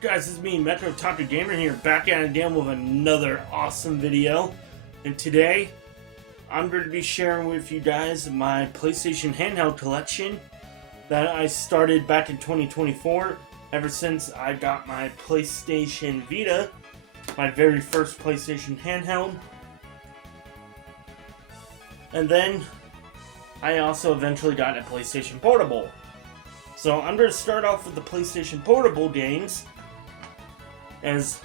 Guys, it's me, Metro Taco Gamer here, back at it again with another awesome video. And today, I'm going to be sharing with you guys my PlayStation Handheld collection that I started back in 2024, ever since I got my PlayStation Vita, my very first PlayStation Handheld. And then, I also eventually got a PlayStation Portable. So I'm going to start off with the PlayStation Portable games, as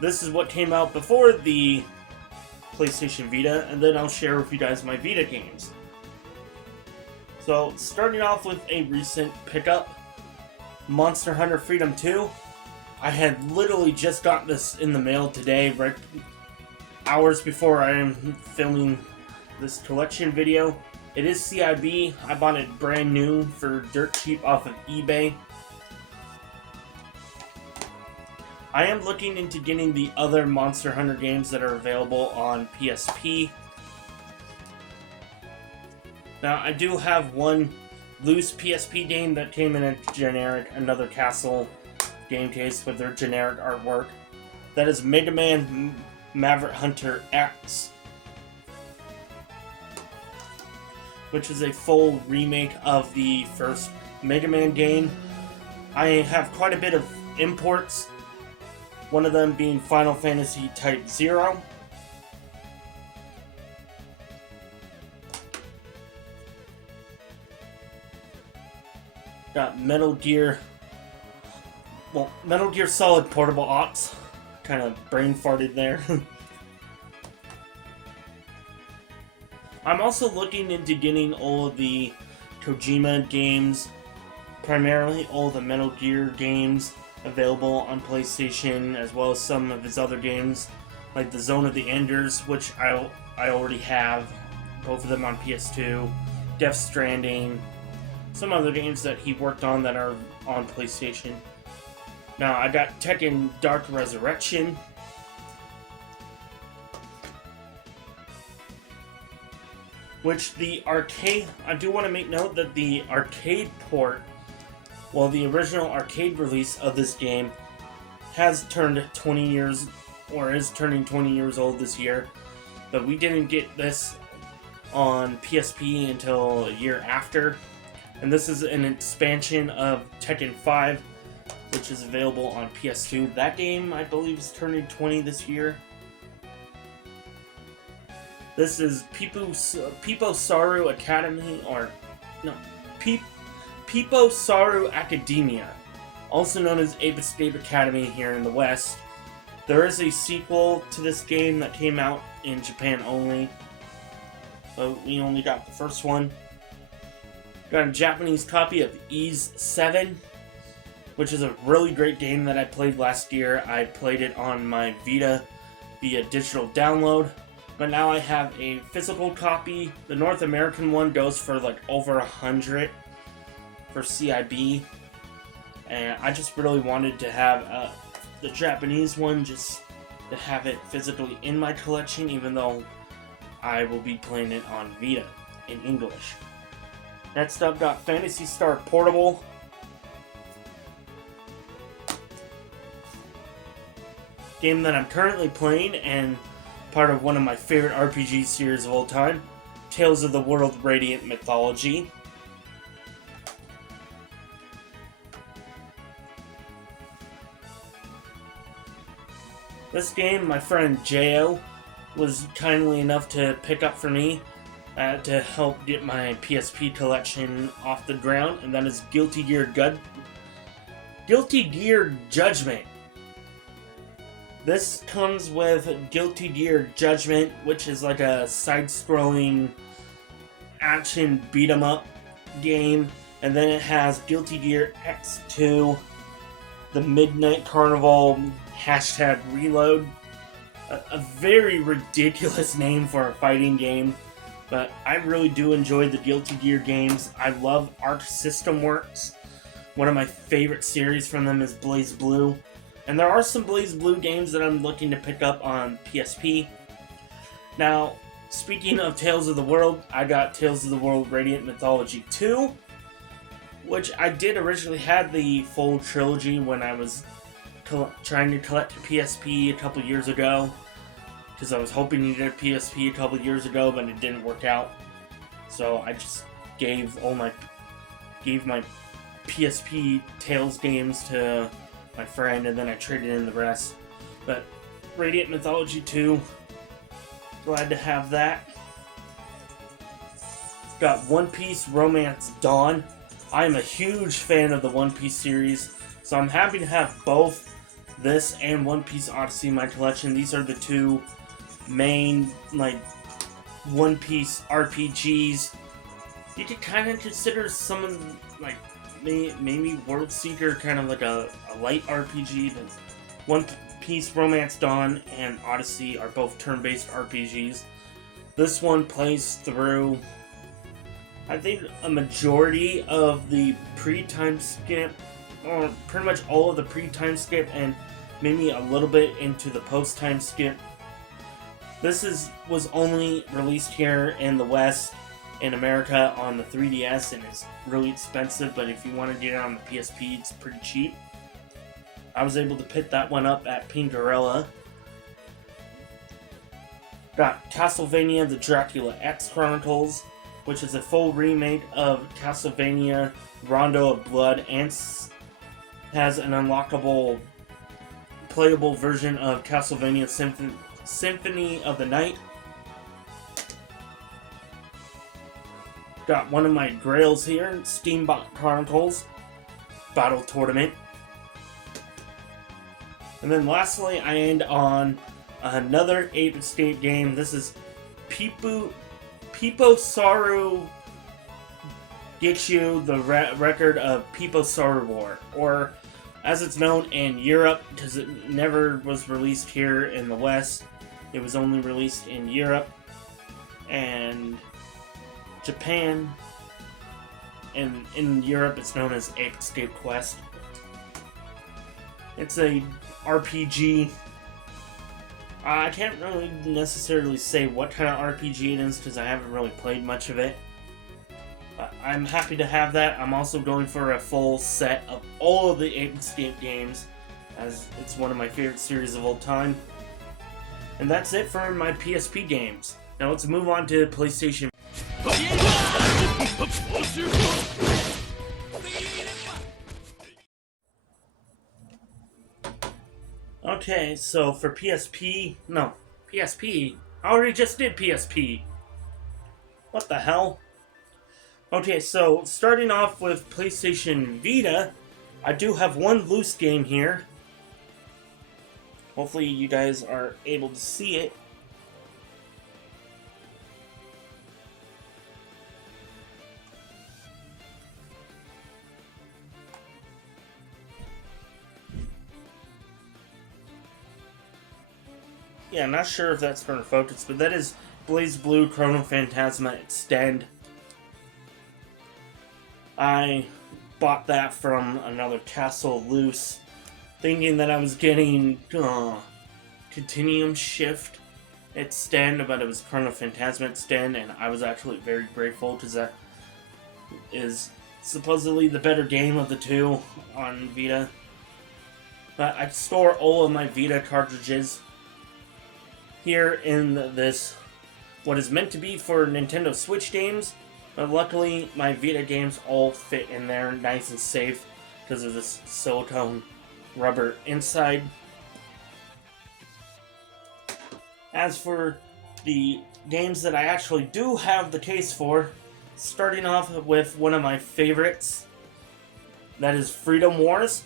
this is what came out before the PlayStation Vita, and then I'll share with you guys my Vita games. So, starting off with a recent pickup, Monster Hunter Freedom 2. I had literally just got this in the mail today, right hours before I am filming this collection video. It is CIB. I bought it brand new for dirt cheap off of eBay. I am looking into getting the other Monster Hunter games that are available on PSP. Now, I do have one loose PSP game that came in a generic Another Castle game case with their generic artwork. That is Mega Man Maverick Hunter X, which is a full remake of the first Mega Man game. I have quite a bit of imports, one of them being Final Fantasy Type 0. Got Metal Gear Solid Portable Ops. Kind of brain farted there. I'm also looking into getting all of the Kojima games, primarily all the Metal Gear games available on PlayStation, as well as some of his other games, like the Zone of the Enders, which I already have, both of them on PS2, Death Stranding, some other games that he worked on that are on PlayStation. Now, I got Tekken Dark Resurrection, which the arcade, I do want to make note that the arcade port, well, the original arcade release of this game has turned 20 years, or is turning 20 years old this year, but we didn't get this on PSP until a year after, and this is an expansion of Tekken 5, which is available on PS2. That game, I believe, is turning 20 this year. This is Pipo Saru Academy, or no, Pipo Saru Academia, also known as Ape Escape Academy here in the West. There is a sequel to this game that came out in Japan only, but we only got the first one. Got a Japanese copy of Ys 7, which is a really great game that I played last year. I played it on my Vita via digital download, but now I have a physical copy. The North American one goes for like over $100 for CIB, and I just really wanted to have the Japanese one, just to have it physically in my collection, even though I will be playing it on Vita in English. Next up, got Phantasy Star Portable. Game that I'm currently playing, and part of one of my favorite RPG series of all time, Tales of the World Radiant Mythology. This game, my friend Jo was kindly enough to pick up for me to help get my PSP collection off the ground, and that is Guilty Gear Judgment. This comes with Guilty Gear Judgment, which is like a side-scrolling action beat-em-up game, and then it has Guilty Gear X2, the Midnight Carnival #Reload. A very ridiculous name for a fighting game, but I really do enjoy the Guilty Gear games. I love Arc System Works. One of my favorite series from them is Blaze Blue. And there are some Blaze Blue games that I'm looking to pick up on PSP. Now, speaking of Tales of the World, I got Tales of the World Radiant Mythology 2, which I did originally have the full trilogy when I was trying to collect a PSP a couple years ago, because I was hoping to get a PSP a couple years ago, but it didn't work out. So I just gave my PSP Tales games to my friend, and then I traded in the rest. But Radiant Mythology 2, glad to have that. Got One Piece Romance Dawn. I am a huge fan of the One Piece series, so I'm happy to have both this and One Piece Odyssey in my collection. These are the two main, like, One Piece RPGs. You could kind of consider some of, like, maybe World Seeker kind of like a light RPG. But One Piece Romance Dawn and Odyssey are both turn-based RPGs. This one plays through, I think, a majority of the pre-time skip, or pretty much all of the pre-time skip, and maybe a little bit into the post-time skip. This was only released here in the West, in America, on the 3DS, and it's really expensive, but if you want to get it on the PSP, it's pretty cheap. I was able to pick that one up at Pink Gorilla. Got Castlevania The Dracula X Chronicles, which is a full remake of Castlevania Rondo of Blood, and has an unlockable, playable version of Castlevania Symphony of the Night. Got one of my grails here, Steambot Chronicles Battle Tournament. And then lastly, I end on another 8-bit state game. This is Pipo Saru Gikyu, the record of Pipo Saru War, or as it's known in Europe, because it never was released here in the West. It was only released in Europe and Japan, and in Europe it's known as Ape Escape Quest. It's a RPG. I can't really necessarily say what kind of RPG it is because I haven't really played much of it. I'm happy to have that. I'm also going for a full set of all of the Ape Escape games, as it's one of my favorite series of all time. And that's it for my PSP games. Now let's move on to PlayStation. Okay, so for PSP, I already just did PSP. What the hell? Okay, so starting off with PlayStation Vita, I do have one loose game here. Hopefully you guys are able to see it. Yeah, I'm not sure if that's going to focus, but that is BlazBlue Chrono Phantasma Extend. I bought that from another Castle Loose, thinking that I was getting Continuum Shift Extend, but it was Chrono Phantasma Extend, and I was actually very grateful because that is supposedly the better game of the two on Vita. But I store all of my Vita cartridges here in this, what is meant to be for Nintendo Switch games, but luckily my Vita games all fit in there nice and safe because of this silicone rubber inside. As for the games that I actually do have the case for, starting off with one of my favorites, that is Freedom Wars,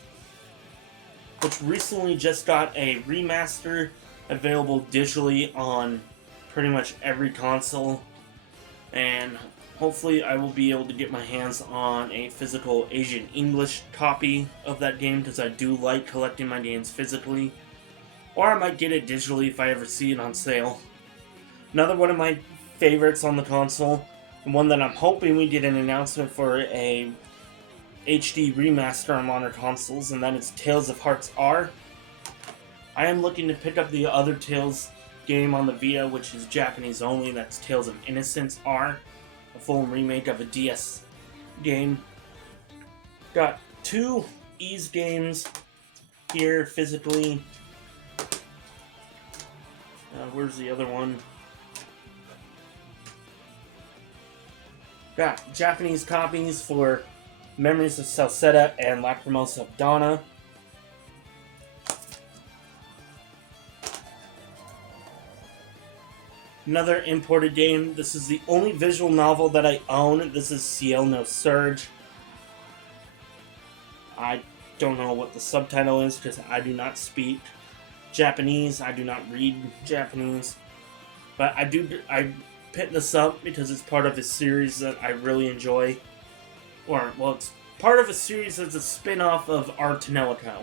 which recently just got a remaster available digitally on pretty much every console, and hopefully I will be able to get my hands on a physical Asian English copy of that game because I do like collecting my games physically, or I might get it digitally if I ever see it on sale. Another one of my favorites on the console, and one that I'm hoping we get an announcement for a HD remaster on modern consoles, and that is Tales of Hearts R. I am looking to pick up the other Tales game on the Vita, which is Japanese only. That's Tales of Innocence R, a full remake of a DS game. Got two Ys games here physically. Where's the other one? Got Japanese copies for Memories of Salsetta and Lacrimosa of Donna. Another imported game. This is the only visual novel that I own. This is Ciel no Surge. I don't know what the subtitle is because I do not speak Japanese. I do not read Japanese. But I picked this up because it's part of a series that I really enjoy. Well, it's part of a series that's a spin-off of Art Tenelico.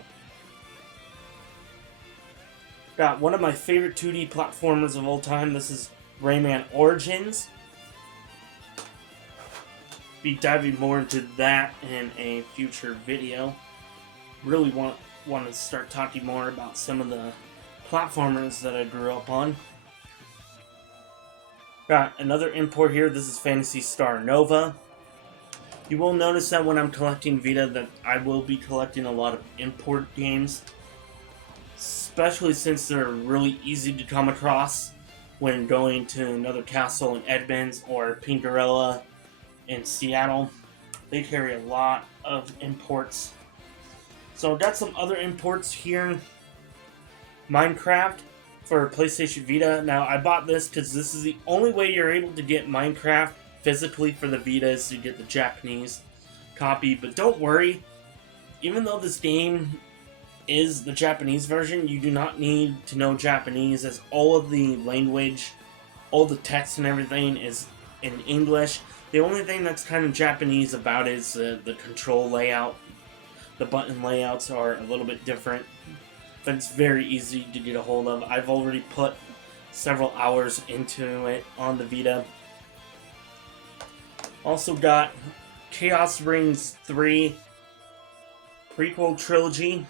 Got one of my favorite 2D platformers of all time. This is Rayman Origins. Be diving more into that in a future video. Really want to start talking more about some of the platformers that I grew up on. Got another import here. This is Phantasy Star Nova. You will notice that when I'm collecting Vita that I will be collecting a lot of import games. Especially since they're really easy to come across when going to another castle in Edmonds or Pinkarella in Seattle. They carry a lot of imports. So I've got some other imports here. Minecraft for PlayStation Vita. Now I bought this because this is the only way you're able to get Minecraft physically for the Vita is to get the Japanese copy. But don't worry, even though this game is the Japanese version, you do not need to know Japanese, as all of the language, all the text and everything is in English. The only thing that's kind of Japanese about it is the control layout. The button layouts are a little bit different, but it's very easy to get a hold of. I've already put several hours into it on the Vita. Also got Chaos Rings 3 prequel trilogy.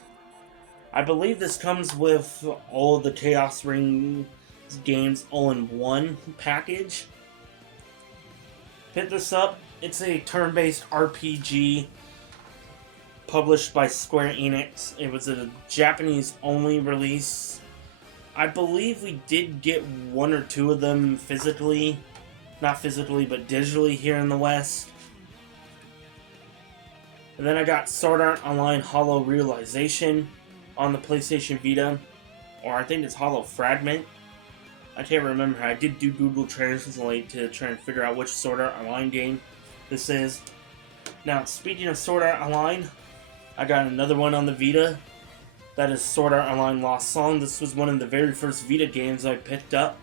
I believe this comes with all of the Chaos Rings games all in one package. Pick this up. It's a turn-based RPG published by Square Enix. It was a Japanese-only release. I believe we did get one or two of them physically. Not physically, but digitally here in the West. And then I got Sword Art Online Hollow Realization on the PlayStation Vita, or I think it's Hollow Fragment. I can't remember. I did do Google Translate to try and figure out which Sword Art Online game this is. Now, speaking of Sword Art Online, I got another one on the Vita. That is Sword Art Online Lost Song. This was one of the very first Vita games I picked up.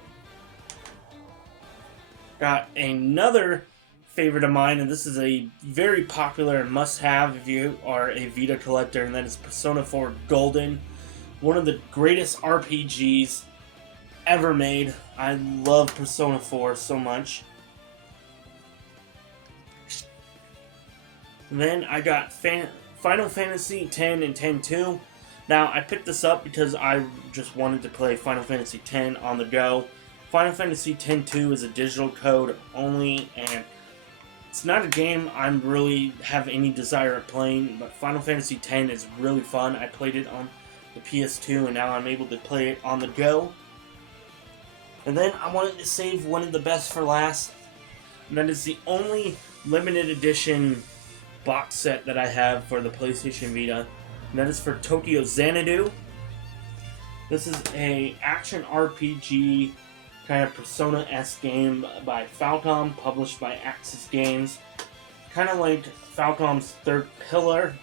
Got another favorite of mine, and this is a very popular and must-have if you are a Vita collector, and that is Persona 4 Golden. One of the greatest RPGs ever made. I love Persona 4 so much. And then I got Final Fantasy X and X-2. Now, I picked this up because I just wanted to play Final Fantasy X on the go. Final Fantasy X-2 is a digital code only, and it's not a game I really have any desire of playing, but Final Fantasy X is really fun. I played it on the PS2, and now I'm able to play it on the go. And then I wanted to save one of the best for last, and that is the only limited edition box set that I have for the PlayStation Vita, and that is for Tokyo Xanadu. This is a action RPG kind of Persona-esque game by Falcom, published by Axis Games. Kind of like Falcom's Third Pillar.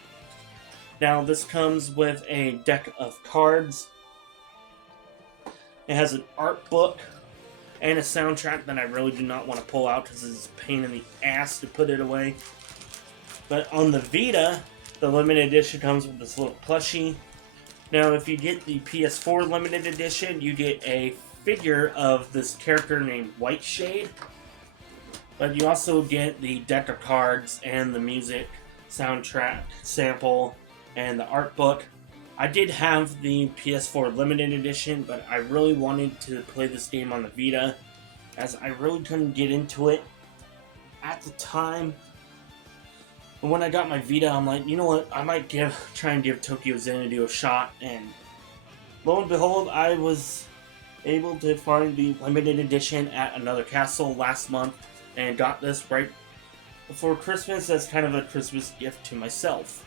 Now, this comes with a deck of cards. It has an art book and a soundtrack that I really do not want to pull out because it's a pain in the ass to put it away. But on the Vita, the limited edition comes with this little plushie. Now, if you get the PS4 limited edition, you get a figure of this character named Whiteshade, but you also get the deck of cards and the music, soundtrack, sample, and the art book. I did have the PS4 limited edition, but I really wanted to play this game on the Vita, as I really couldn't get into it at the time. But when I got my Vita, I'm like, you know what? I might try and give Tokyo Xanadu a shot. And lo and behold, I was able to find the limited edition at Another Castle last month and got this right before Christmas as kind of a Christmas gift to myself.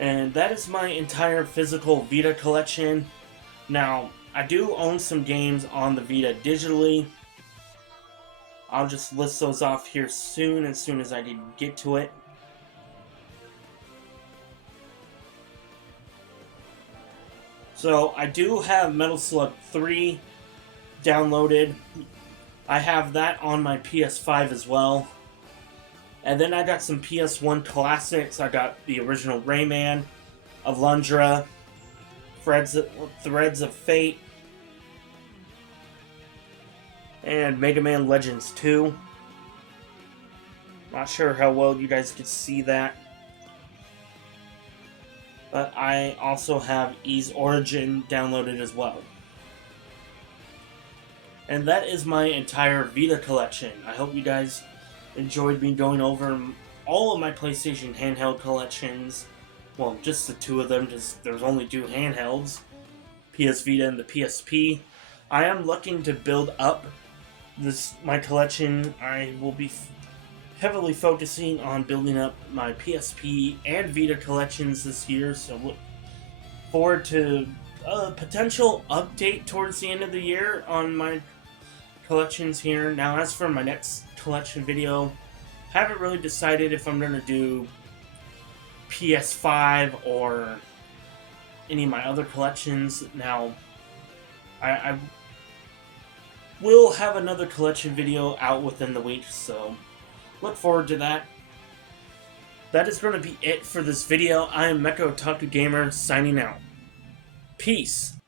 And that is my entire physical Vita collection. Now, I do own some games on the Vita digitally. I'll just list those off here soon as I can get to it. So, I do have Metal Slug 3 downloaded. I have that on my PS5 as well. And then I got some PS1 classics. I got the original Rayman, Alundra, Threads of Fate, and Mega Man Legends 2. Not sure how well you guys could see that. But I also have Ys Origin downloaded as well. And that is my entire Vita collection. I hope you guys enjoyed me going over all of my PlayStation Handheld collections. Well, just the two of them, just there's only two handhelds, PS Vita and the PSP. I am looking to build up my collection. I will be heavily focusing on building up my PSP and Vita collections this year, so look forward to a potential update towards the end of the year on my collections here. Now, as for my next collection video, haven't really decided if I'm going to do PS5 or any of my other collections. Now, I will have another collection video out within the week, so look forward to that. That is going to be it for this video. I am Mecha Otaku Gamer, signing out. Peace.